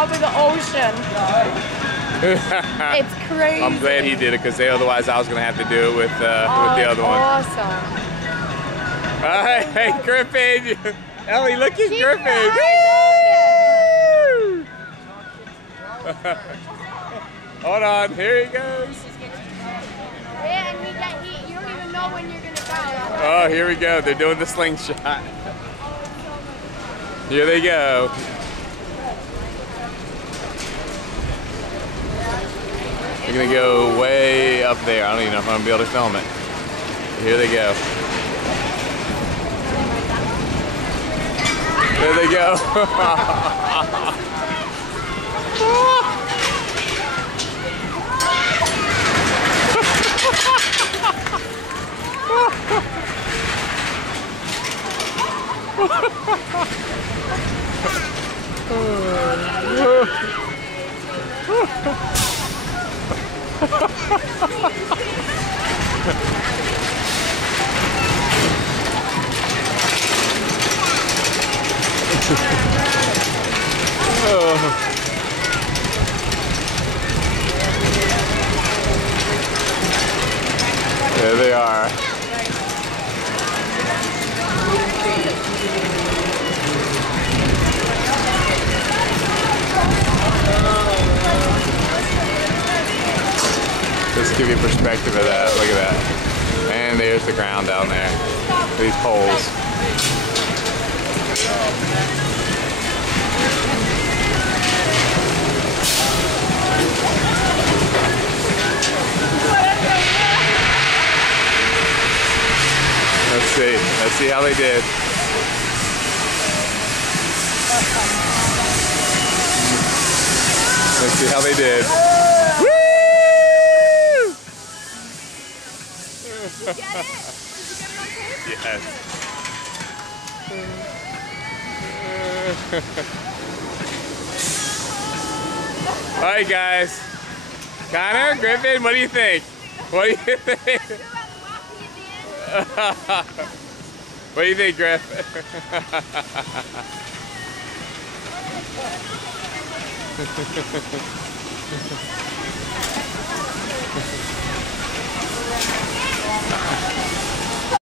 top of the ocean. It's crazy. I'm glad he did it because otherwise I was going to have to do it with the other one. Awesome. Hey, Griffin. Ellie, look at Griffin. Woo! Hold on, here he goes. Yeah, and you don't even know when you're going to go. Oh, here we go. They're doing the slingshot. Here they go. They're going to go way up there. I don't even know if I'm going to be able to film it. Here they go. There they go. There they are. Just to give you perspective of that. Look at that. And there's the ground down there. These poles. Let's see. Let's see how they did. Let's see how they did. Woo! Did you get it? Did you get it on tape? Yes. All right, guys. Connor, Griffin, what do you think? What do you think? What do you think, Griff?